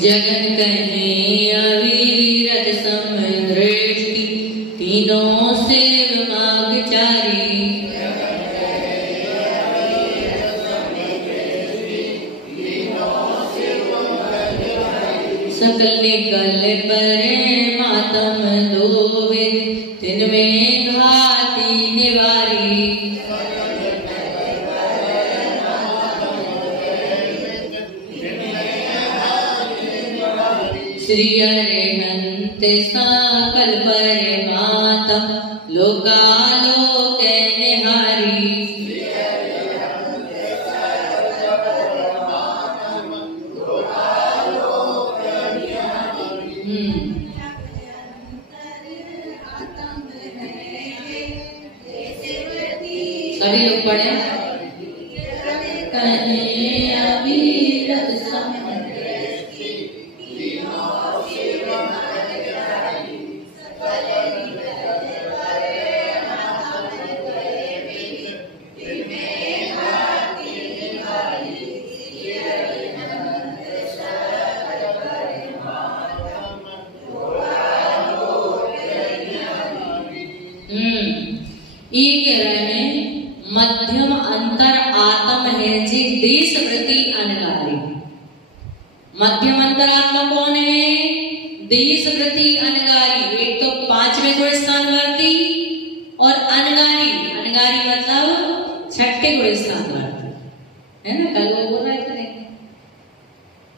जगन कहें अविरत समदृष्टि, तीनों सेव मार्गचारी। सकल निकल पर मातम दोवे, तिनमें घाती निवारी। श्री अरिहंत सकल पर मातम, लोकालोक निहारी। सभी लोग पढ़े। ये कह रहे हैं मध्यम अंतर आत्म है जी देश वृत्ति अनगारी। मध्यम अंतर आत्मा कौन है? देश वृत्ति अनगारी। एक तो 5वें गुण स्थान वर्ती और अनगारी। अनगारी मतलब 6ठे गुण स्थान वर्ती, है ना? कल वो बोल रहे थे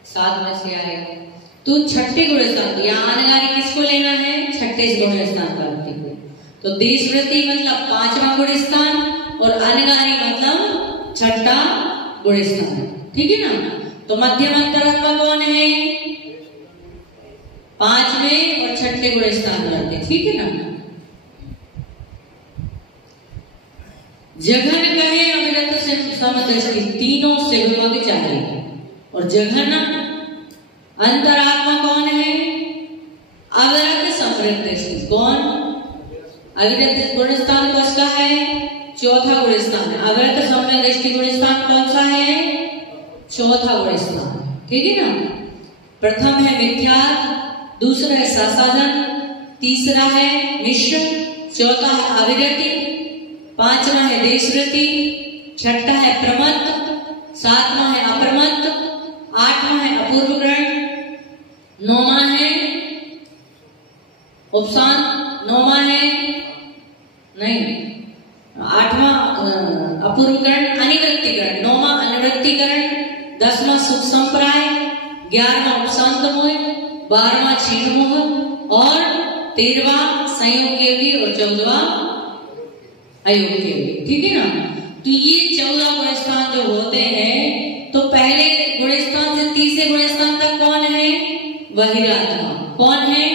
7 में से आएगा तो 6ठे गुण स्थान। यहाँ अनगारी किसको लेना है? 6ठे गुण स्थान वर्ती को। तो देश वृत्ति मतलब 5वां गुण स्थान और अनगारी मतलब 6ठा गुण स्थान। ठीक है ना? तो मध्यम अंतरात्मा कौन है? 5वें और 6ठे गुण स्थान वर्ती। ठीक है ना? जघन कहे अविरत समदृष्टि, तीनों से विचारी। और जघन अंतरात्मा कौन है? अविरत समदृष्टि। कौन? अविरत गुण स्थान कौन सा है? 4था गुण स्थान है। अविरत सम्यक दृष्टि गुण स्थान कौन सा है? 4था गुण स्थान। ठीक है ना? प्रथम है मिथ्या, दूसरा है सासाधन, तीसरा है मिश्र, चौथा है अविरति, 5वां है देशवृत्ति, 6ठा है प्रमत्त, 7वां है अप्रमत्त, 8वां है अपूर्व ग्रहण, 9वां है उपशांत, 9वां है नहीं 8वां अपूर्वकरण अनिवृत्तिकरण, 9वां अनिवृत्तिकरण, 10वां सुख संप्राय, 11वां उपशांत मोह, 12वां क्षीण मोह और 13वां संयोग के भी और 14वां अयोग के भी। ठीक है ना? तो ये 14 गुण स्थान जो होते हैं, तो पहले गुण स्थान से तीसरे गुण स्थान तक कौन है? बहिरात्मा। कौन है?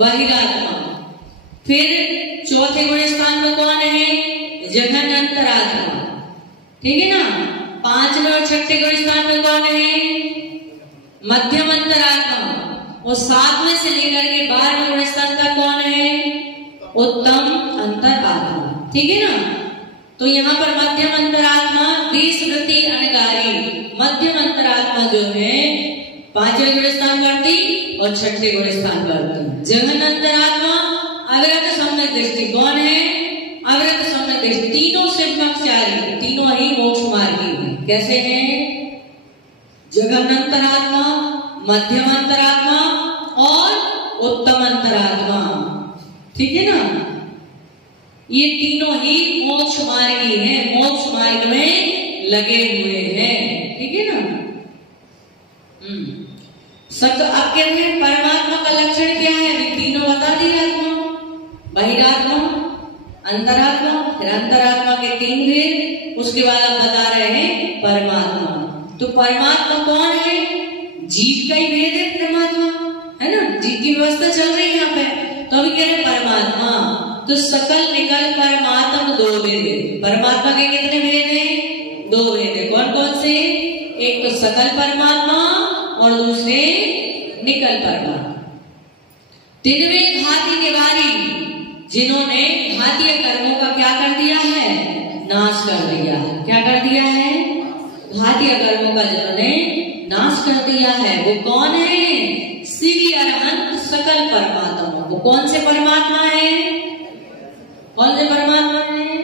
बहिरात्मा। फिर चौथे गुण स्थान में कौन है? जघन अंतरात्मा। ठीक है ना? 5वें और 6ठे गुण स्थान में कौन है? मध्यम अंतरात्मा। और 7वें से लेकर के 12वें गुण स्थान तक कौन है? उत्तम अंतरात्मा। ठीक है ना? तो यहाँ पर मध्यम अंतरात्मा देश वृत्ति अनगारी। मध्यम अंतरात्मा जो है 5वें गुण स्थान वर्ती और 6ठे गुण स्थान वर्ती। जघन अंतरात्मा अविरत सम्यक दृष्टि। कौन है? अविरत सम्यक दृष्टि। तीनों सिद्धचारी, तीनों ही मोक्ष मार्गी हैं। कैसे हैं? जघन अंतरात्मा, मध्यम अंतरात्मा और उत्तम अंतरात्मा। ठीक है ना? ये तीनों ही मोक्ष मार्गी हैं, मोक्ष मार्ग में लगे हुए हैं। ठीक है ना? सब अब कहते हैं परमात्मा का लक्षण क्या है? अभी तीनों बता दिए आपको। बहिरात्मा, अंतरात्मा, फिर अंतरात्मा के 3 भेद, उसके बाद आप बता रहे हैं परमात्मा। तो परमात्मा कौन है? जीव का ही भेद है परमात्मा, है ना? जीव की व्यवस्था चल रही है यहाँ पे, तो अभी कह रहे परमात्मा। तो सकल निकल परमात्म 2 भेद। परमात्मा के कितने भेद हैं? 2 भेद है। कौन कौन से? एक तो सकल परमात्मा और दूसरे निकल परमात्मा। 3वें घाती निवारी, जिन्होंने घातीय कर्मों का क्या कर दिया है? नाश कर दिया है। क्या कर दिया है? घातीय कर्मों का जिन्होंने नाश कर दिया है, वो कौन है? श्री अरहंत सकल परमात्मा। वो कौन से परमात्मा है? कौन से परमात्मा है?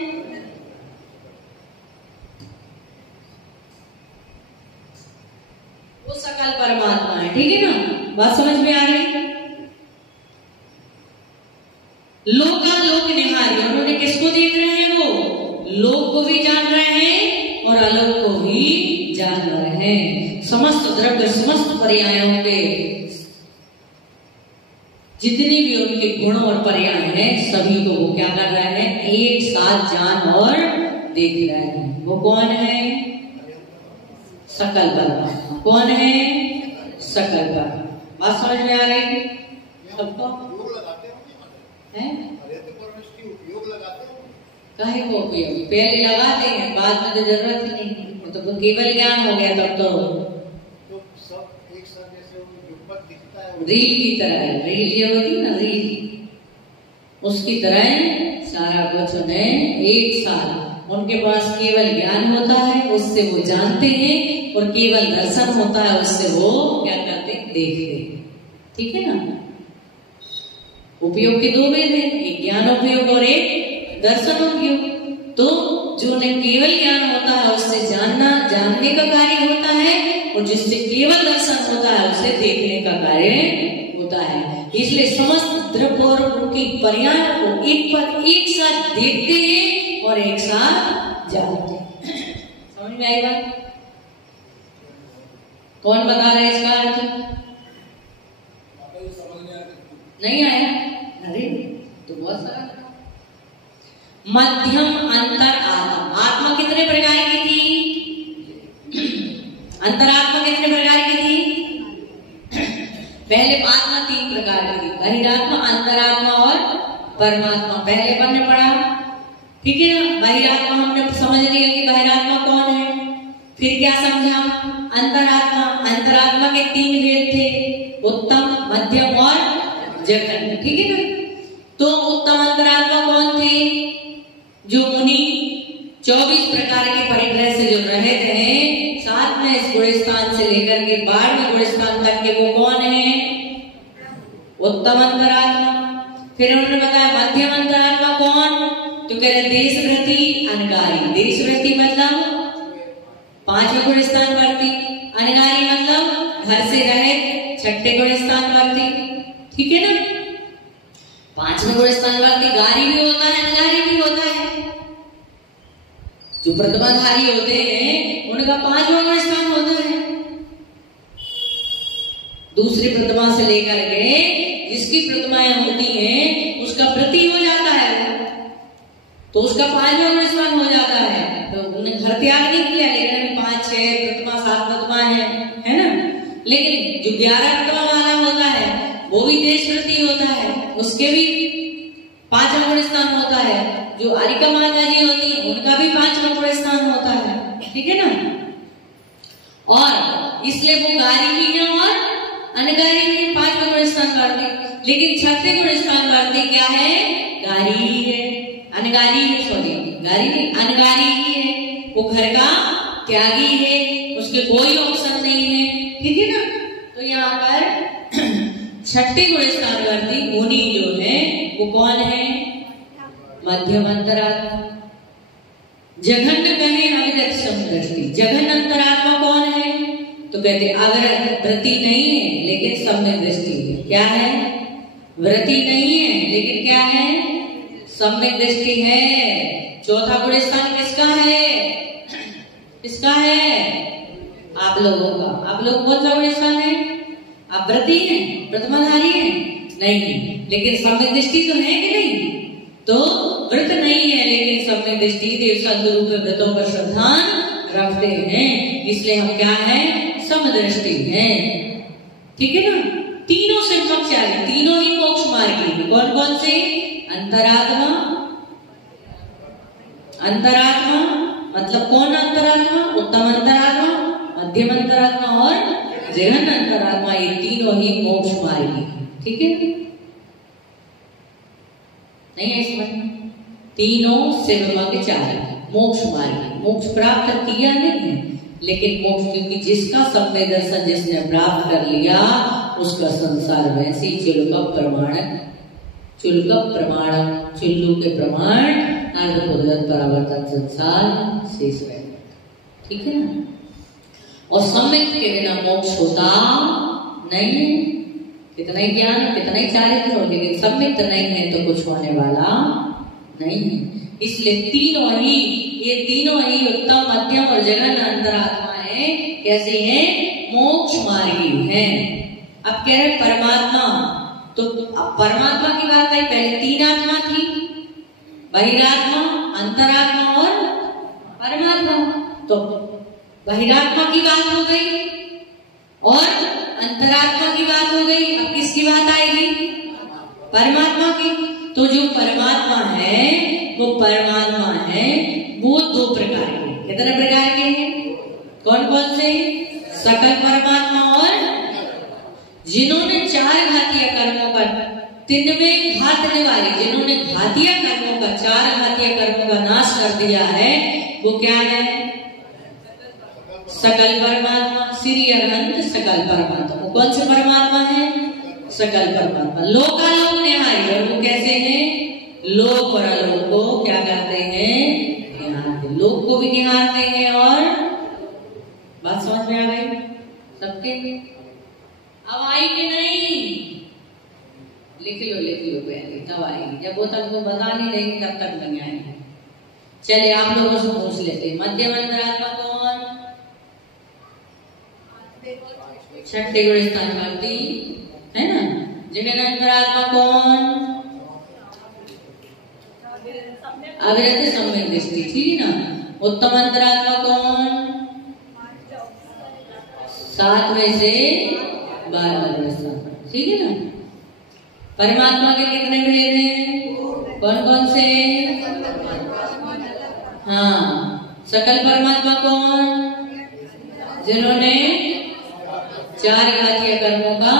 वो सकल परमात्मा है। ठीक है ना, बात समझ में आ रही? लोकालोक निहारी, उन्होंने किसको देख रहे हैं? वो लोक को भी जान रहे हैं और आलोक को भी जान रहे हैं। समस्त द्रव्य, समस्त पर्यायों के जितनी भी उनके गुण और पर्याय हैं, सभी को वो क्या कर रहे हैं? एक साथ जान और देख रहे हैं। वो कौन है? सकल परमात्मा। कौन है? सकल परमात्मा। बात समझ में आ रही सबको? काहे को उपयोग? पहले लगाते हैं, बाद में तो जरूरत ही नहीं, तो केवल ज्ञान हो गया। तब तो सब एक साथ जैसे युगपत दिखता है, रील की तरह है। रील ये होती ना, रील, उसकी तरह सारा कुछ उन्हें एक साथ, उनके पास केवल ज्ञान होता है, उससे वो जानते हैं, और केवल दर्शन होता है, उससे वो क्या करते हैं? देखते हैं। ठीक है ना? उपयोग के दो भेद हैं, एक ज्ञान उपयोग और एक दर्शन उपयोग। तो जो उन्हें केवल ज्ञान होता है, उससे जानने का कार्य होता है, और जिससे केवल दर्शन होता है, उसे देखने का कार्य होता है। इसलिए समस्त द्रव्य और उनकी पर्याय को एक पर एक साथ देखते हैं और एक साथ जानते हैं। समझ में आई बात? कौन बता रहा है इसका अर्थ? नहीं आया? अरे तो बहुत सारा। मध्यम अंतर आत्मा। आत्मा कितने प्रकार की थी? अंतरात्मा कितने प्रकार की थी? पहले आत्मा 3 प्रकार की थी, बहिरात्मा, अंतरात्मा और परमात्मा। पहले अपन ने पढ़ा, ठीक है ना? बहिरात्मा हमने समझ लिया कि बहिरात्मा कौन है। फिर क्या समझा? अंतरात्मा। अंतरात्मा के 3 भेद थे, उत्तम, मध्यम और जघन्य। ठीक है ना? तो उत्तम अंतरात्मा कौन थे? जो मुनि 24 प्रकार के परिग्रह से जो रहते हैं, साथ में इस गुणस्थान से लेकर के 12वें गुणस्थान तक के, वो कौन है? उत्तम अंतरात्मा। फिर उन्होंने बताया मध्यम अंतरात्मा कौन? तो कह रहे देशव्रती, अनगारी। देशव्रती मतलब 5वें गुणस्थान वर्ती, अनगारी मतलब घर से रहे 6ठे गुणस्थान वर्ती। ठीक है ना? 5वें गुणस्थान वर्ती गारी भी होता है, अनगारी भी होता है। जो प्रतिभाधारी होते हैं उनका 5वां गुणस्थान होता है। दूसरी प्रतिमा से लेकर के जिसकी प्रतिमाएं होती हैं, उसका प्रति हो जाता है, तो उसका 5वां गुणस्थान हो जाता है। तो उन्होंने घर त्याग नहीं किया, लेकिन 5, 6 प्रतिमा, 7 प्रतिमा है ना? लेकिन जो 11 प्रतिमा वाला होता है, वो भी देशव्रती होता है, उसके भी 5वां गुणस्थान होता है। जो अरिका माता जी होती है, उनका भी 5वां गुणस्थान होता है। ठीक है ना? और इसलिए वो गारी भी है और अनगारी भी 5वां गुणस्थान करती। लेकिन 6ठे गुणस्थान करती क्या है? गारी ही है, अनगारी है, सॉरी गारी नहीं, अनगारी ही है। वो घर का त्यागी है, उसके कोई ऑप्शन नहीं है। ठीक है ना? तो यहाँ पर 6ठे गुणस्थान करती मुनि जो है, वो कौन है? मध्यम अंतरात्मा। जघन्य कहे अविरत समदृष्टि। जघन्य अंतरात्मा कौन है? तो कहते अविरत, व्रती नहीं है लेकिन सम्यक दृष्टि है। क्या है? व्रती नहीं है लेकिन क्या है? सम्यक दृष्टि है। चौथा गुणस्थान किसका है? किसका है? आप लोगों का। आप लोग कौन सा गुणस्थान है? आप व्रती हैं, प्रतिमाधारी हैं? नहीं, लेकिन सम्यक दृष्टि तो है कि नहीं? तो व्रत नहीं है लेकिन सम्यक दृष्टि, देव सदगुरु के व्रतों पर श्रद्धा रखते हैं, इसलिए हम क्या है? समदृष्टि है। ठीक है ना? तीनों से मोक्षचारी, तीनों ही मोक्ष मार्गी। कौन कौन से? अंतरात्मा। अंतरात्मा मतलब कौन अंतरात्मा? उत्तम अंतरात्मा, मध्यम अंतरात्मा और जघन्य अंतरात्मा। ये तीनों ही मोक्ष मार्गी। ठीक है? नहीं है समझ? तीनों शिवमग्गचारी, मोक्ष मार्गी। मोक्ष प्राप्त किया नहीं है, लेकिन मोक्ष, क्योंकि जिसका सम्यक दर्शन जिसने प्राप्त कर लिया उसका संसार वैसे ही चुल्लू के प्रमाण परावर्तन संसार शेष रह जाता, ठीक है ना। और सम्यक के बिना मोक्ष होता नहीं। कितना ही ज्ञान, कितना ही चारित्र हो, लेकिन सम्यक नहीं है तो कुछ होने वाला नहीं है। इसलिए ये तीनों ही उत्तम, मध्यम और जगन अंतरात्माएं कैसी हैं? मोक्ष मार्गी हैं। अब कह रहे परमात्मा, तो अब परमात्मा की बात आई, पहले तीन आत्मा थी, बहिरात्मा, अंतरात्मा और परमात्मा। तो बहिरात्मा की बात हो गई और अंतरात्मा की बात हो गई। अब किसकी बात आएगी? परमात्मा की। तो जो परमात्मा है वो परमात्मा है, वो दो प्रकार के, कितने प्रकार के हैं? कौन कौन से? सकल परमात्मा और जिन्होंने चार घातीय कर्मों का, तिनमें घात निवारी, जिन्होंने घातीय कर्मों का, चार घातीय कर्मों का नाश कर दिया है, वो क्या है? सकल परमात्मा, श्री अनंत सकल परमात्मा। वो कौन से परमात्मा है? सकल परमात्मा। लोकालोक निहारी, और वो कैसे हैं? लोक और अलोक को क्या करते हैं? निहारते। लोक को भी निहारते हैं। और बात समझ में आ गई सबके? अब आई कि नहीं? लिख लो पहले, तब आएगी। जब वो तक वो बता नहीं देंगे तब तक नहीं आएगी। चलिए आप लोगों से पूछ लेते हैं, मध्यम अंतरात्मा कौन? छठे गुण स्थान भक्ति है ना। जगन अंतरात्मा कौन? अविरत सम्यक दृष्टि, ठीक है ना। उत्तम अंतरात्मा कौन? 7 में से 12, ठीक है ना। परमात्मा के कितने भेद हैं? कौन कौन से? हाँ, सकल परमात्मा कौन? जिन्होंने चार घातीय कर्मों का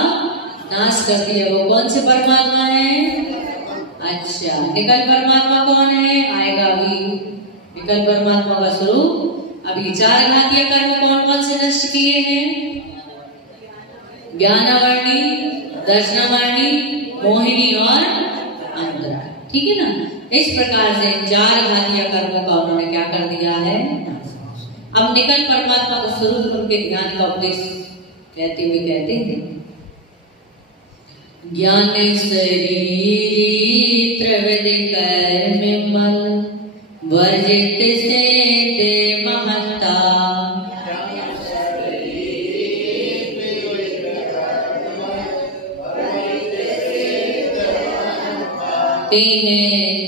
नाश कर दिया, वो कौन से परमात्मा है? अच्छा, निकल परमात्मा कौन है? आएगा अभी निकल परमात्मा का स्वरूप। अभी चार घातीय कर्म कौन कौन से नष्ट किए हैं? ज्ञानावर्णी, दर्शनावर्णी, मोहिनी और अंतरा, ठीक है ना। इस प्रकार से चार घातीय कर्मों का उन्होंने क्या कर दिया है? अब निकल परमात्मा का स्वरूप उनके ज्ञान का उपदेश कहते हुए कहते हैं, ज्ञान शरीरी त्रिविध कर्म मल वर्जित से ते महत्ता।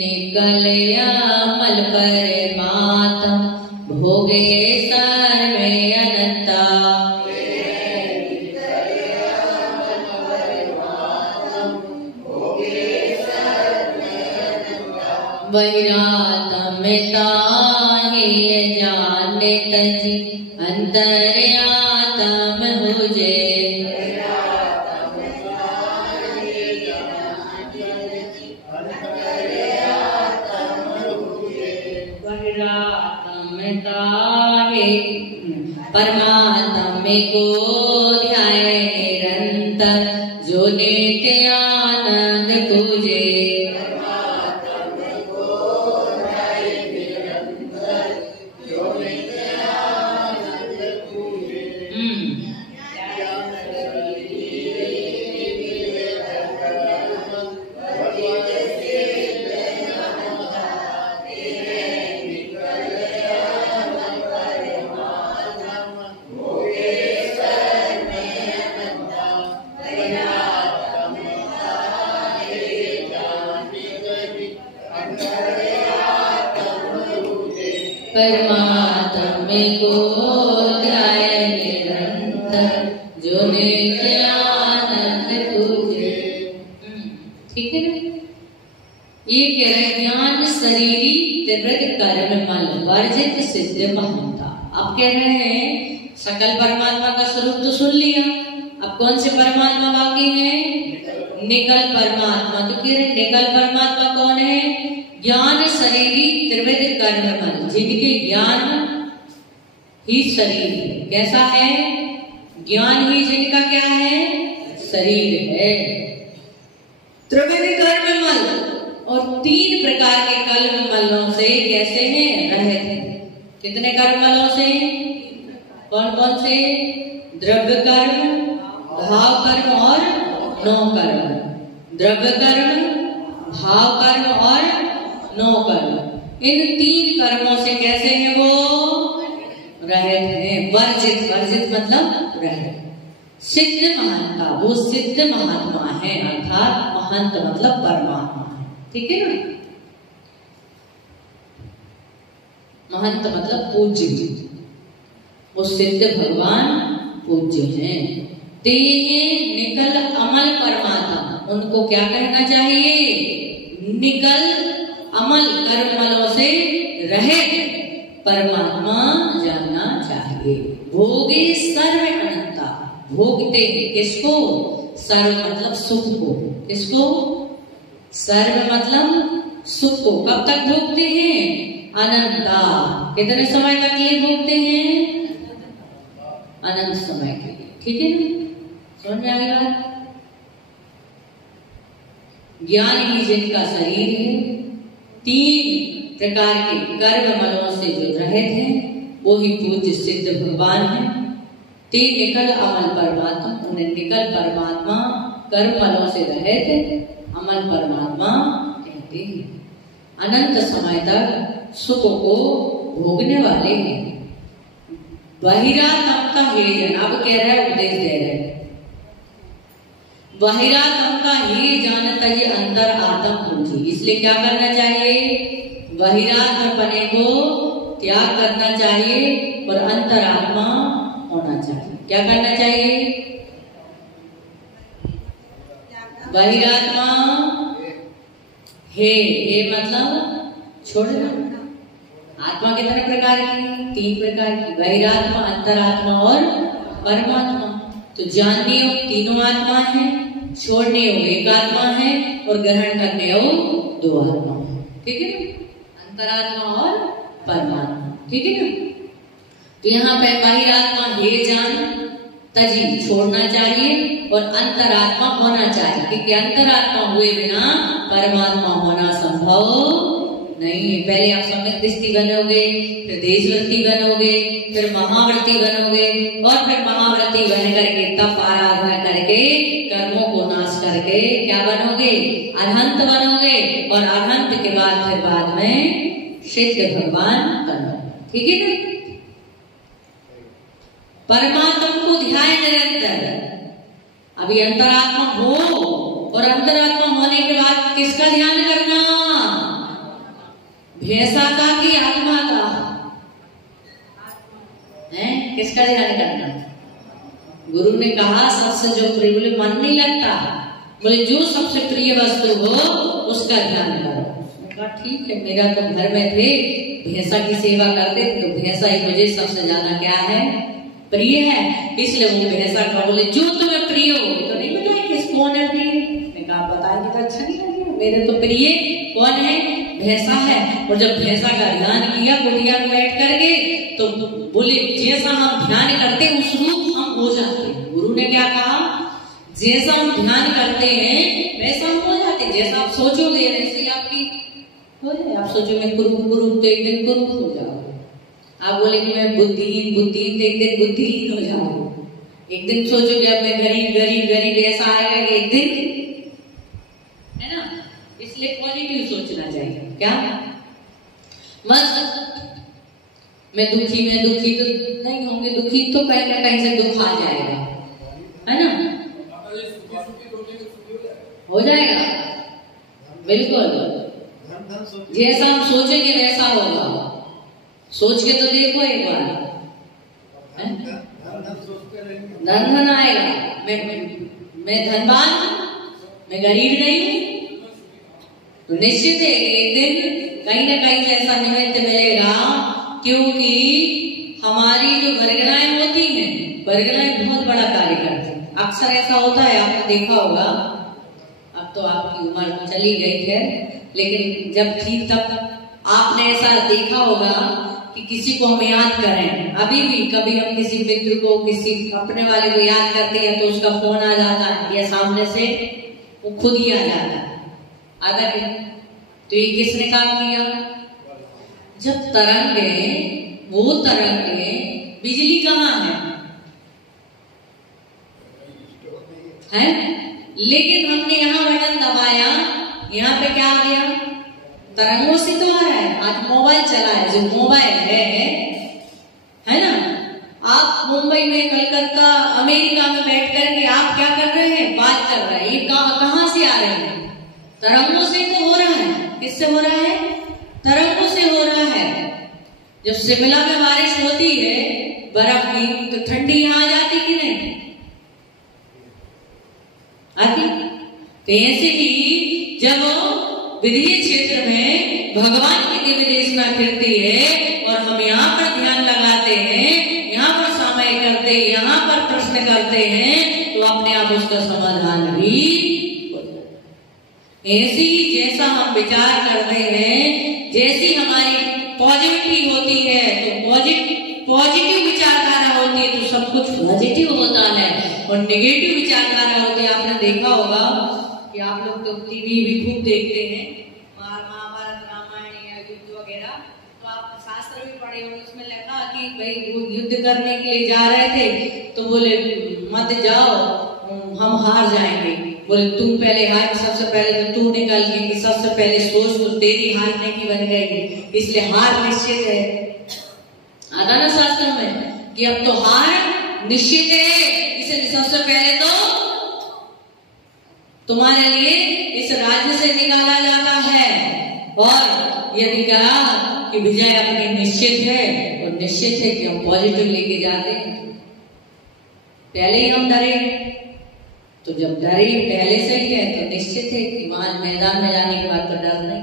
निकलया मल परमात्मा भोगे सर्वे अनंता। वैरातमिता हे जाने तजी अंतर्यातम हुजे। परमात्मा को ध्याय निरंतर जो नित्य आनंद तुझे। परमात्मा को ध्याय निरंतर जो नित्य आनंद तुझे। ठीक है ना। ये कह रहे ज्ञान शरीरी तीव्र कर्म मल वर्जित सिद्ध महंता। अब कह रहे हैं सकल परमात्मा का स्वरूप तो सुन लिया, अब कौन से परमात्मा बाकी हैं? निकल परमात्मा। तो कह रहे निकल परमात्मा कौन है? ज्ञान शरीरी त्रिविध कर्म मल, जिनके ज्ञान ही शरीर है। कैसा है? ज्ञान ही जिनका क्या है? शरीर है। त्रिविध कर्म मल, और 3 प्रकार के कर्म मलों से कैसे हैं? रहित हैं। कितने कर्म मलों से? कौन कौन से? द्रव्य कर्म, भाव कर्म और नो कर्म। द्रव्य कर्म, भाव कर्म और नो कर्म, इन 3 कर्मों से कैसे हैं वो? रहित हैं। वर्जित, वर्जित मतलब रहित। सिद्ध महात्मा, वो सिद्ध महात्मा है, अर्थात महंत मतलब परमात्मा है। ठीक है ना? महंत मतलब पूज्य, वो सिद्ध भगवान पूज्य हैं। ते निकल अमल परमात्मा, उनको क्या कहना चाहिए? निकल अमल कर्मलों से रहित परमात्मा जानना चाहिए। भोगे सर्व अनंता, भोगते हैं किसको? सर्व मतलब सुख को। किसको? सर्व मतलब सुख को। कब तक भोगते हैं? अनंता, कितने समय तक ये भोगते हैं? अनंत समय के लिए। ठीक है ना? समझ में आ गया? ज्ञान ही जिनका शरीर है, 3 प्रकार के कर्म मलों से जो रहित हैं, वो ही पूज्य सिद्ध भगवान है। ते निकल अमल परमात्मा, उन्हें निकल परमात्मा कर्म मलों से रहित अमल परमात्मा कहते हैं। अनंत समय तक सुख को भोगने वाले हैं। बहिरा तम का हे जन, अब कह रहा है, उपदेश दे रहे हैं। बहिरा तम का हे जान तज अंतर आत्म पूंजी, इसलिए क्या करना चाहिए? बहिरात्मपने को त्याग करना चाहिए और अंतरात्मा होना चाहिए। क्या करना चाहिए? बहिरात्मा हे, हे मतलब छोड़ना। आत्मा कितने प्रकार की? 3 प्रकार की, बहिरात्मा, अंतरात्मा और परमात्मा। तो जानने हो तीनों आत्मा है, छोड़ने हो एक आत्मा है, और ग्रहण करने हो 2 आत्मा है। ठीक है ना? अंतरात्मा और परमात्मा। ठीक है ना? तो यहाँ पे बहिरात्मा हे जान तजी, छोड़ना चाहिए, और अंतरात्मा होना चाहिए, क्योंकि अंतरात्मा हुए बिना परमात्मा होना संभव नहीं है। पहले आप सम्यक दृष्टि बनोगे, फिर देशवृत्ति बनोगे, फिर महावृत्ति बनोगे, और फिर महावृत्ति बन करके तप आराधना करके कर्मों को नाश करके क्या बनोगे? अरहंत बनोगे, और अरहंत के बाद फिर बाद में सिद्ध भगवान बनोगे। ठीक है ना? परमात्मा को ध्यान निरंतर। अभी अंतरात्मा हो, और अंतरात्मा होने के बाद किसका ध्यान करना? भैंसा का कि आत्मा का? है किसका ध्यान करना? गुरु ने कहा सबसे जो प्रिय, बोले मन नहीं लगता, बोले जो सबसे प्रिय वस्तु हो उसका ध्यान करो। उसने कहा ठीक है, मेरा तो घर में थे, भैंसा की सेवा करते, तो भैंसा ही मुझे सबसे ज्यादा क्या है? प्रिय है, इसलिए वो भैंसा का, बोले जो तुम्हें प्रिय हो। तो नहीं बताया किस कौन है प्रिय? मैंने कहा बताएंगे तो अच्छा नहीं लगेगा। मेरे तो प्रिय कौन है? भैंसा है। और जब भैंसा का ध्यान किया कुटिया में बैठ करके, तो बोले जैसा हम ध्यान करते उस रूप हम हो जाते हैं। गुरु ने क्या कहा? जैसा हम ध्यान करते हैं वैसा हम हो जाते हैं। जैसा आप सोचोगे वैसे आपकी हो जाए। आप सोचो मैं कुरूप, तो एक दिन कुरूप हो जाओगे। आप बोले कि मैं बुद्धिहीन, तो एक दिन बुद्धिहीन हो जाओगे। एक दिन सोचोगे अब मैं गरीब, ऐसा आएगा कि एक दिन, है ना? इसलिए पॉजिटिव सोचना चाहिए। क्या बस मैं दुखी तो नहीं होंगे, दुखी तो कहीं ना कहीं से दुख आ जाएगा, है ना? हो जाएगा बिल्कुल। जैसा हम सोचेंगे वैसा होगा। सोच के तो देखो एक बार, धन आएगा। मैं धनवान, मैं गरीब नहीं, तो निश्चित है एक दिन कहीं ना कहीं से ऐसा निमित्त मिलेगा, क्योंकि हमारी जो वर्गनाएं होती हैं, वर्गनाएं बहुत बड़ा कार्य करती हैं। अक्सर ऐसा होता है, आपने देखा होगा, अब तो आपकी उम्र चली गई है, लेकिन जब थी तब आपने ऐसा देखा होगा कि किसी को हम याद करें। अभी भी कभी हम किसी मित्र को, किसी अपने वाले को याद करते हैं तो उसका फोन आ जाता है या सामने से वो खुद ही आ जाता है। अगर तो ये किसने काम किया? जब तरंगे, वो तरंगे, बिजली कहाँ है? लेकिन हमने यहाँ बटन दबाया, यहाँ पे क्या आ गया? तरंगों से तो आ रहा है। आज मोबाइल चला है, जो मोबाइल है ना? आप मुंबई में, कलकत्ता, अमेरिका में बैठ करके आप क्या कर रहे हैं? बात कर रहे हैं। ये कहाँ से आ रहे हैं? तरंगों से तो हो रहा है। किससे हो रहा है? तरंगों से हो रहा है। जब शिमला में बारिश होती है बर्फ की, तो ठंडी यहाँ आ जाती कि नहीं आती? तो ऐसे ही जब विधि क्षेत्र में भगवान की दिव्य देशना फिरती है और हम यहाँ पर ध्यान लगाते हैं, यहाँ पर समय करते, यहाँ पर प्रश्न करते हैं, तो अपने आप उसका समाधान भी हो जाता है। ऐसे ही जैसा हम विचार करते हैं, जैसी हमारी पॉजिटिविटी होती है, तो पॉजिटिव विचारधारा होती है तो सब कुछ पॉजिटिव होता है, और नेगेटिव विचारधारा होती है। आपने देखा होगा कि आप लोग तो टीवी भी खूब देखते हैं, महाभारत, रामायण या युद्ध वगैरह, तो आप शास्त्र भी पढ़े होंगे, उसमें लिखा कि भाई वो युद्ध करने के लिए जा रहे थे तो बोले मत जाओ, हम हार जाएंगे। बोले तुम पहले हार, सबसे पहले तो तू निकल गई कि सबसे पहले सोच तो तेरी हारने की बन गई, इसलिए हार निश्चित है। आता ना शास्त्र में कि अब तो हार निश्चित है, इसलिए सबसे पहले तो तुम्हारे लिए इस राज्य से निकाला जाता है। और यदि कहा कि विजय अपनी निश्चित है, और निश्चित है कि हम पॉजिटिव लेके जाते हैं। पहले ही हम डरे, तो जब डरे पहले से ही है तो निश्चित है कि वहां मैदान में जाने के बाद तो डर नहीं।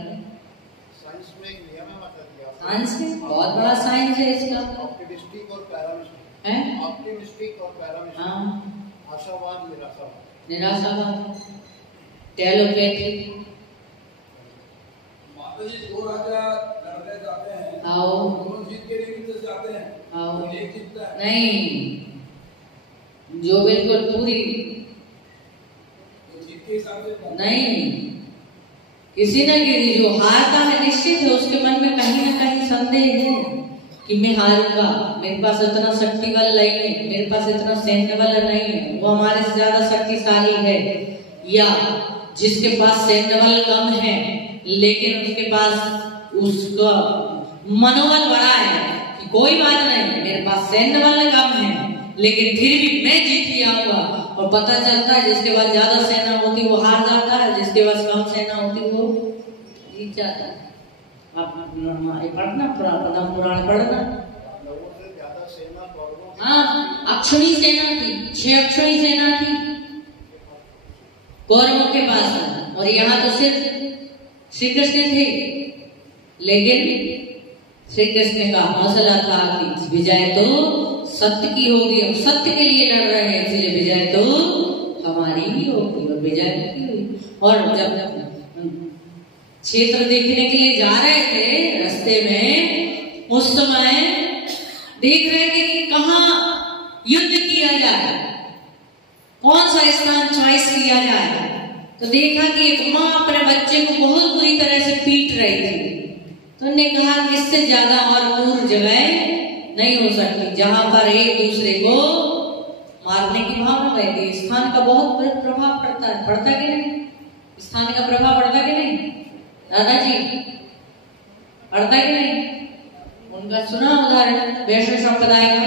साइंस में एक नियम है, मतलब साइंस में बहुत बड़ा साइंस है इसका। ऑप्टिमिस्टिक और पैरामिस्टिक है, ऑप्टिमिस्टिक और पैरामिस्टिक। हाँ, आशावाद, निराशावाद। निराशावाद, टेलोपैथी। माता जी दो राजा लड़ने जाते हैं, आओ, दोनों जीत के निमित्त से आते हैं, आओ, एक जीतता है। नहीं, जो बिल्कुल पूरी जीत के हिसाब से नहीं, किसी न किसी जो हारता है निश्चित है उसके मन में कहीं ना कहीं संदेह है कि मैं हारूंगा, मेरे पास इतना शक्ति बल नहीं है, मेरे पास इतना सैन्य बल नहीं है, वो हमारे से ज्यादा शक्तिशाली है। या जिसके पास सैन्य बल कम है लेकिन उसके पास उसका मनोबल बड़ा है कि कोई बात नहीं, मेरे पास सैन्य बल कम है लेकिन फिर भी मैं जीत के आऊंगा। और पता चलता है जिसके पास ज्यादा सेना होती वो हार जाता है, जिसके पास कम सेना होती वो जीत जाता है। आप पढ़ना, पुराण पढ़ना। लोगों से ज्यादा सेना कौरवों की। हाँ, अक्षुणी सेना थी, 6 अक्षुणी सेना थी कौरवों के पास, और यहाँ तो सिर्फ श्री कृष्ण थे। लेकिन श्री कृष्ण का हौसला था कि विजय तो सत्य की होगी, हम सत्य के लिए लड़ रहे हैं, इसलिए विजय तो हमारी ही होगी, और विजय की हुई। और जब क्षेत्र देखने के लिए जा रहे थे रास्ते में, उस समय देख रहे थे कि कहाँ युद्ध किया जाए, कौन सा स्थान चॉइस किया जाए। तो देखा कि एक माँ अपने बच्चे को बहुत बुरी तरह से पीट रही थी। तो उन्होंने कहा कि इससे ज्यादा और क्रूर जगह नहीं हो सकती जहां पर एक दूसरे को मारने की भावना रहती है। स्थान का बहुत प्रभाव पड़ता है, पड़ता कि नहीं? स्थान का प्रभाव पड़ता कि नहीं दादाजी, पड़ता कि नहीं? उनका सुना उदाहरण वैष्णव संप्रदाय का,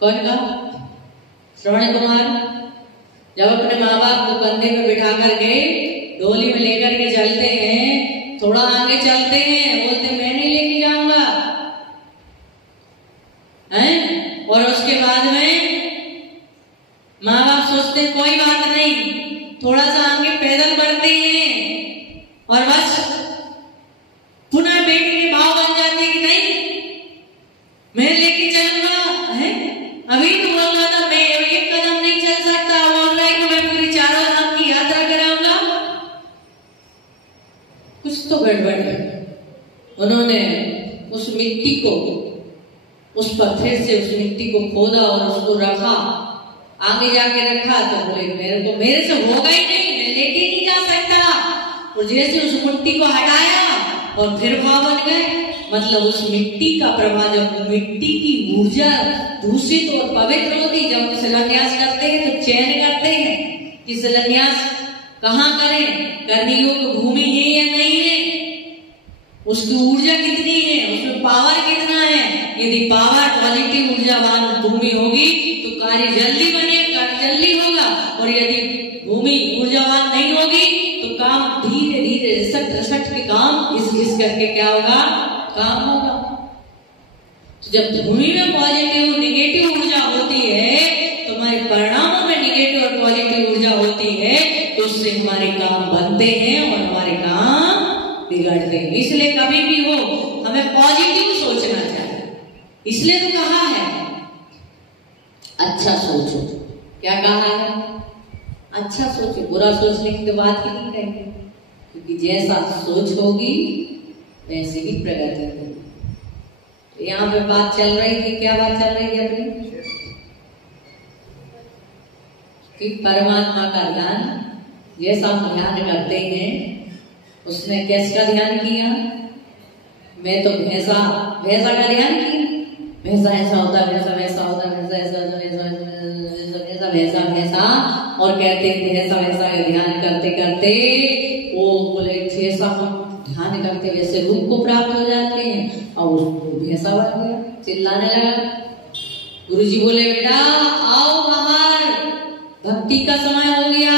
कौन का? श्रवण कुमार जब अपने माँ बाप को कंधे पे बिठा करके डोली में लेकर के चलते हैं, थोड़ा आगे चलते हैं, बोलते मैं नहीं लेके जाऊंगा, हैं? और उसके बाद में माँ बाप सोचते हैं कोई बात नहीं, थोड़ा सा आगे पैदल बढ़ते हैं, और बस पुनः बेटी के भाव बन जाते कि नहीं मैं लेके चलूंगा, है? अभी तो बोल रहा था मैं एक कदम नहीं चल सकता, बोल रहा है कि मैं पूरी चारों धाम की यात्रा कराऊंगा। कुछ तो गड़बड़ है। उन्होंने उस उस मिट्टी को, उस पत्थर से उस मिट्टी को खोदा और उसको रखा, आगे जाके रखा, तो बोले मेरे से होगा ही नहीं, मैं लेके नहीं जा सकता। और जैसे उस मिट्टी को हटाया और फिर भाव बन गए। मतलब उस मिट्टी का प्रभाव, जब मिट्टी की ऊर्जा दूषित और पवित्र होती, जब शिलान्यास करते हैं तो चयन करते हैं कि शिलान्यास कहाँ करें, करने योग्य भूमि है या नहीं है, उसकी ऊर्जा कितनी है, उसमें पावर कितना है। यदि पावर क्वालिटी ऊर्जावान भूमि होगी तो कार्य जल्दी बनेगा, जल्दी होगा। और यदि भूमि ऊर्जावान नहीं होगी तो काम धीरे धीरे रसट के काम घिस करके क्या होगा, काम होगा। तो जब भूमि में पॉजिटिव नेगेटिव ऊर्जा होती है तो हमारे परिणामों में नेगेटिव और पॉजिटिव ऊर्जा होती है, तो उससे हमारे काम बनते हैं और हमारे काम बिगड़ते हैं। इसलिए कभी भी हो हमें पॉजिटिव सोचना चाहिए। इसलिए तो कहा है अच्छा सोचो। क्या कहा है? अच्छा सोचो। बुरा सोचने की तो बात ही नहीं कहेंगे, क्योंकि जैसा सोच होगी वैसे ही प्रगति होगी। तो यहाँ पे बात चल रही थी, क्या बात चल रही थी अपनी, कि परमात्मा का ध्यान जैसा हम ध्यान करते हैं, उसने किसका ध्यान किया? मैं तो भैंसा का ध्यान किया, भैंसा ऐसा होता, भैंसा वैसा होता, भैंसा ऐसा भैंसा, और कहते हैं भैंसा वैसा का ध्यान करते करते वो बोले जैसा हम ध्यान करते वैसे रूप को प्राप्त हो जाते हैं, और उसको भैंसा बन गया, चिल्लाने लगा। गुरुजी बोले बेटा आओ बाहर, भक्ति का समय हो गया,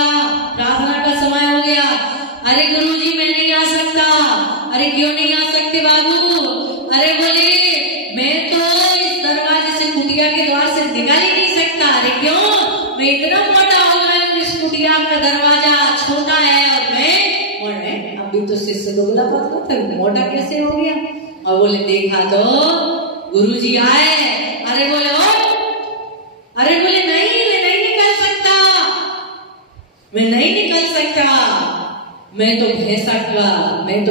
प्रार्थना का समय हो गया। अरे गुरुजी मैं नहीं आ सकता। अरे क्यों नहीं आ सकते बाबू? अरे बोले मैं तो इस दरवाजे से, कुटिया के द्वार से निकल ही नहीं सकता। अरे क्यों? मैं इतना मोटा हो गया हूं, इस कुटिया का दरवाजा छोटा है और मैं अभी तो शिष्य दुबला पतला था, मोटा कैसे हो गया? और बोले देखा तो गुरुजी आए। अरे बोले ओ, अरे बोले नहीं मैं नहीं निकल सकता, मैं नहीं निकल सकता, मैं तो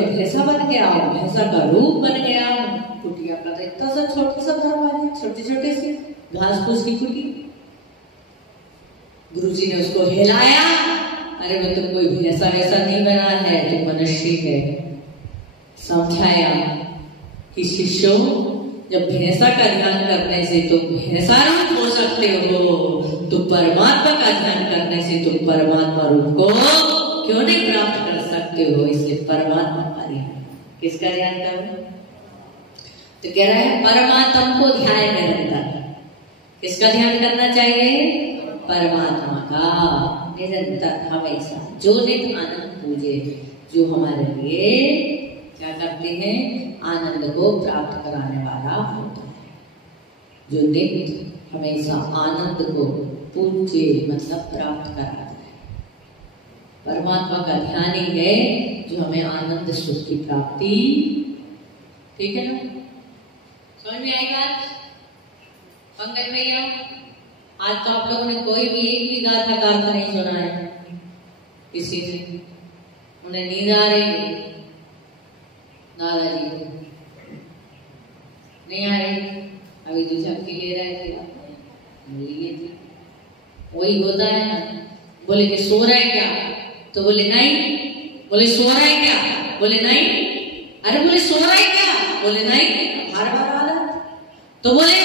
भैंसा बन गया हूँ, भैंसा का रूप बन गया हूँ। कुटिया का तो इतना सा छोटा सा दरवाजा, छोटे छोटे से घास फूस की कुटी। गुरुजी ने उसको हिलाया। अरे मैं तो कोई भैंसा वैसा नहीं बना है, तो मनुष्य है। समझाया कि शिष्यों जब भैंसा का ध्यान करने से तो भैंसा रूप हो सकते हो, तो परमात्मा का ध्यान करने से तो परमात्मा रूप को क्यों नहीं प्राप्त कर सकते हो? इसलिए परमात्मा का ध्यान, किसका ध्यान करो? तो कह रहा है परमात्मा को ध्यान निरंतर। किसका ध्यान करना चाहिए? परमात्मा का निरंतर, हमेशा। जो नित आनंद पूजे, जो हमारे लिए क्या करते हैं? आनंद को प्राप्त कराने वाला होता है। जो नित हमेशा आनंद को पूजे मतलब प्राप्त कराता है। परमात्मा का ध्यान ही है जो हमें आनंद सुख की प्राप्ति, ठीक है ना? समझ में आई बात? पंकज भैया आज तो आप लोगों ने कोई भी एक भी गाथा का अर्थ नहीं सुना है किसी ने। उन्हें नींद आ रही है दादाजी को, नहीं आ रही? अभी जो झपकी ले रहे थे लिए थे, वही होता है ना। बोले कि सो रहा है क्या? तो बोले नहीं। बोले सो रहा है क्या? बोले नहीं। अरे बोले सो रहा है क्या? बोले नहीं। बार बार आदत। तो बोले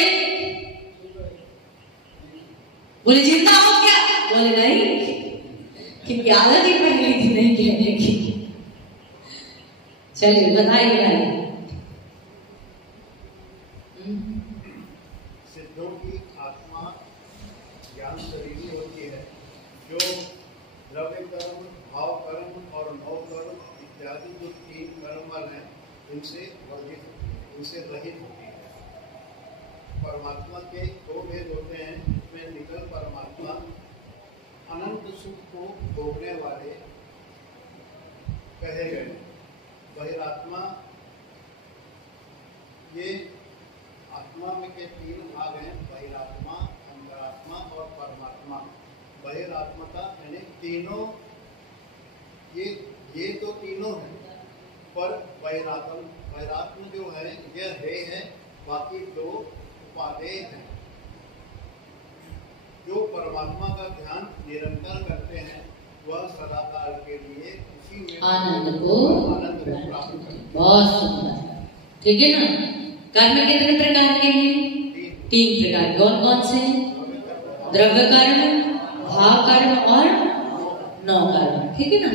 जिंदा हो क्या? बोले नहीं, क्योंकि आदत ही पहले थी नहीं कहने की। चलिए बताइए। सिद्धों की आत्मा ज्ञान शरीरी होती है, जो द्रव्य कर्म, भाव कर्म और नौ कर्म इत्यादि जो 3 कर्म हैं इनसे रहित होती है। परमात्मा के 2 भेद होते हैं, जिसमें निकल परमात्मा अनंत सुख को भोगने वाले कहे गए। बहिरात्मा, ये आत्मा में के 3 भाग हैं, बहिरात्मा, अंतरात्मा और परमात्मा। बहिरात्मता यानी तीनों, ये तो तीनों हैं, पर अध्यात्म जो है यह है, बाकी दो उपादेय हैं। जो परमात्मा का ध्यान निरंतर करते हैं वह सदाकाल के लिए उसी में आनंद को प्राप्त करते हैं। बहुत सुंदर, ठीक है ना। कर्म कितने प्रकार के हैं? 3 प्रकार। कौन कौन से? द्रव्य कर्म, भाव कर्म और नौ कर्म, ठीक है ना।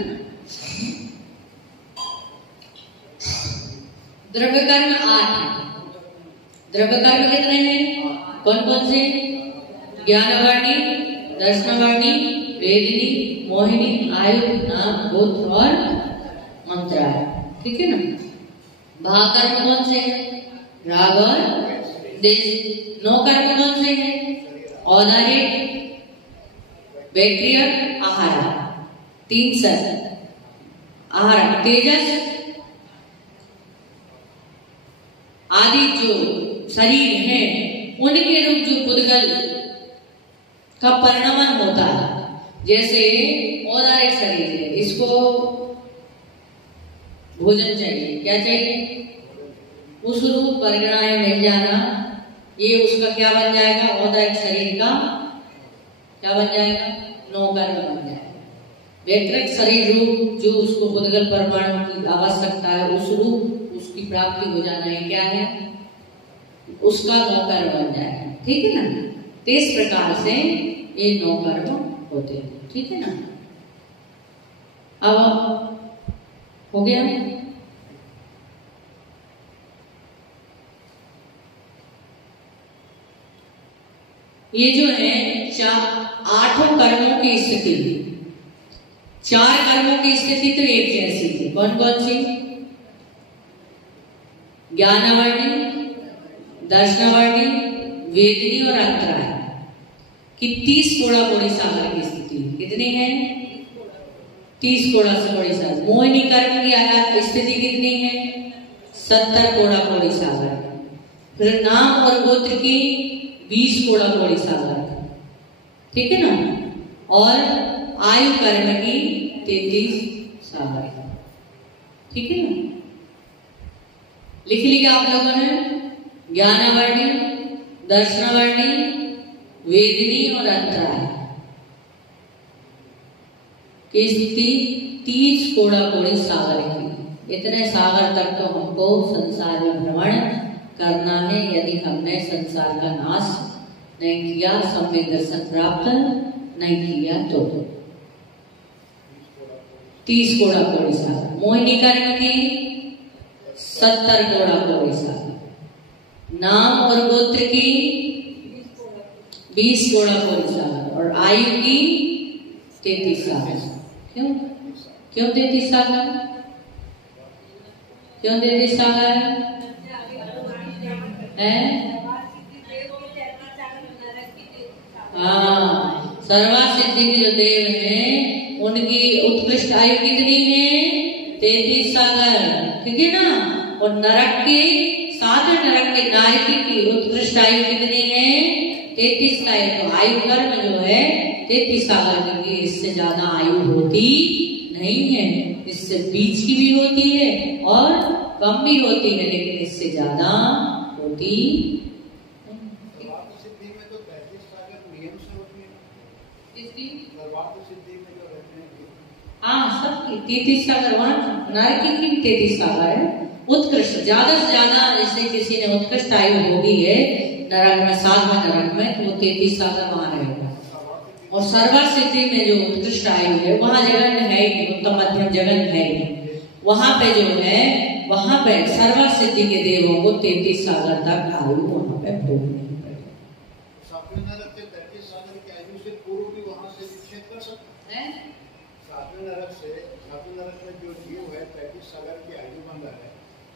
द्रव्य कर्म 8 है। द्रव्य कर्म कितने हैं? कौन कौन से? ज्ञानवाणी, दर्शनवाणी, वेदिनी, मोहिनी, आयु, नाम, गोत्र और मंत्रालय, ठीक है ना। भाव कर्म कौन से है? राग और देश। नौ कर्म कौन से है? औदार्य, वैक्रिय, आहार। 3 सर आहार, तेजस आदि जो शरीर है उनके रूप जो पुद्गल का परिणमन होता है। जैसे औदारिक शरीर है, इसको भोजन चाहिए, क्या चाहिए? उस रूप परिगणाएं मिल जाना, ये उसका क्या बन जाएगा? औदारिक शरीर का क्या बन जाएगा? नौ कर्म बन जाएगा। वैक्रिक शरीर रूप जो उसको पुद्गल परमाणु की आवश्यकता है, उस रूप उसकी प्राप्ति हो जाना है, क्या है? उसका नौ कर्म बन जाएगा, ठीक है ना। तो इस प्रकार से ये 9 कर्म होते हैं, ठीक है ना। अब हो गया। ये जो है 8 कर्मों की स्थिति, 4 कर्मों की स्थिति तो एक जैसी थी। कौन कौन सी? ज्ञानवाणी, दर्शनवाणी, वेदिनी और अंतराय कि 30 कोड़ा कोड़ी सागर की स्थिति। कितनी है? 30 कोड़ा कोड़ी सागर। मोहिनी कर्म की स्थिति कितनी है? 70 कोड़ा कोड़ी सागर। फिर नाम और गोत्र की 20 कोड़ा कोड़ी सागर, ठीक है ना। और आयु कर्म की 33 सागर, ठीक है ना। लिख लिया आप लोगों ने? ज्ञानवाणी, दर्शनवाणी, वेदिनी और अंतराय की स्थिति 30 कोड़ा कोड़ी सागर की। इतने सागर तक तो हमको संसार में भ्रमण करना है। यदि हमने संसार का नाश नहीं किया, सम्यक दर्शन प्राप्त नहीं किया तो 30 कोड़ा कोड़ी सागर। मोहिनी कर्म की 70 कोड़ा कोड़ी सागर। नाम और गोत्र की 20 कोड़ा कोड़ी सागर और आयु की 33 सागर। क्यों 33 सागर? क्यों 33 सागर है? हाँ, सर्वा सिद्धि के जो देव हैं उनकी उत्कृष्ट आयु कितनी है? 33 सागर, ठीक है ना। और नरक के 7 नरक के नायकी की उत्कृष्ट आयु कितनी है? 33 का है। तो आयु कर्म जो है 33 सागर की, इससे ज्यादा आयु होती नहीं है। इससे बीच की भी होती है और कम भी होती है, लेकिन इससे ज्यादा होती। सिद्धि में तो 35 सागर नियम से होती है। किसकी? सिद्धि में जो रहते हैं, हाँ, सबकी 33 सागर। वहां नारकी की 33 सागर है। उत्कृष्ट, ज्यादा से ज्यादा जैसे किसी ने उत्कृष्ट आयु होगी है नरक में, 7वें नरक में, तो वो 33 सागर वहां रहेगा। और सर्वर सिद्धि में जो उत्कृष्ट आयु है वहां जगन है, उत्तम मध्यम जगन है, वहां पे जो है, वहां पे सर्वर सिद्धि के देवों को 33 सागर तक आयु वहां पे भोगनी पड़ेगी। 7वें नरक के 33 सागर की आयु से पूर्व भी वहां से विच्छेद कर सकते हैं। 7वें नरक से, 7वें नरक में जो जीव है 33 सागर की आयु बन रहा है,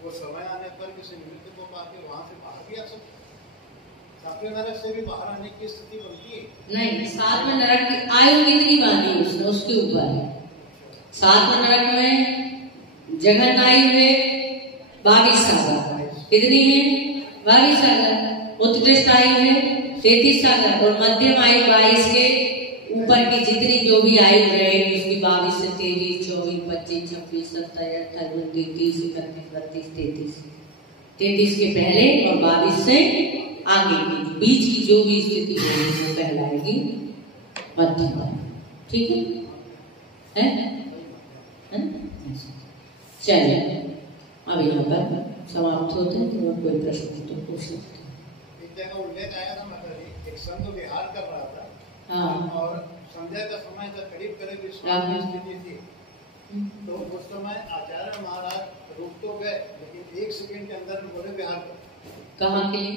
वो समय आने पर किसी मृत्यु को पाके वहां से बाहर भी आ सकते हैं। 7वें नरक से भी बाहर आने की स्थिति बनती है? नहीं, 7वें नरक की आयु कितनी बांधी उसने, उसके ऊपर है। 7वें नरक में जघन आयु है 22 सागर। कितनी है? 22 सागर। उत्कृष्ट आयु है 33 सागर और मध्यम आयु 22 के ऊपर की जितनी जो भी आयु रहेगी उसकी 22 से 23, 24, 25, 26, 27, 28, 29, 30, 31, 32, 33। 33 के पहले और 22 से आगे की बीच की जो भी स्थिति होगी वो कहलाएगी मध्यमा। ठीक है? चलिए अब यहाँ पर समाप्त होते हैं। तो कोई प्रश्न तो पूछ सकते हैं। एक जगह उल्लेख आया था माता जी, एक संघ विहार कर रहा था। हाँ। और संध्या का समय था, करीब करीब स्थिति थी। तो उस समय आचार्य महाराज रुक तो गए, लेकिन 1 सेकंड के अंदर बोले विहार करो। कहाँ के लिए?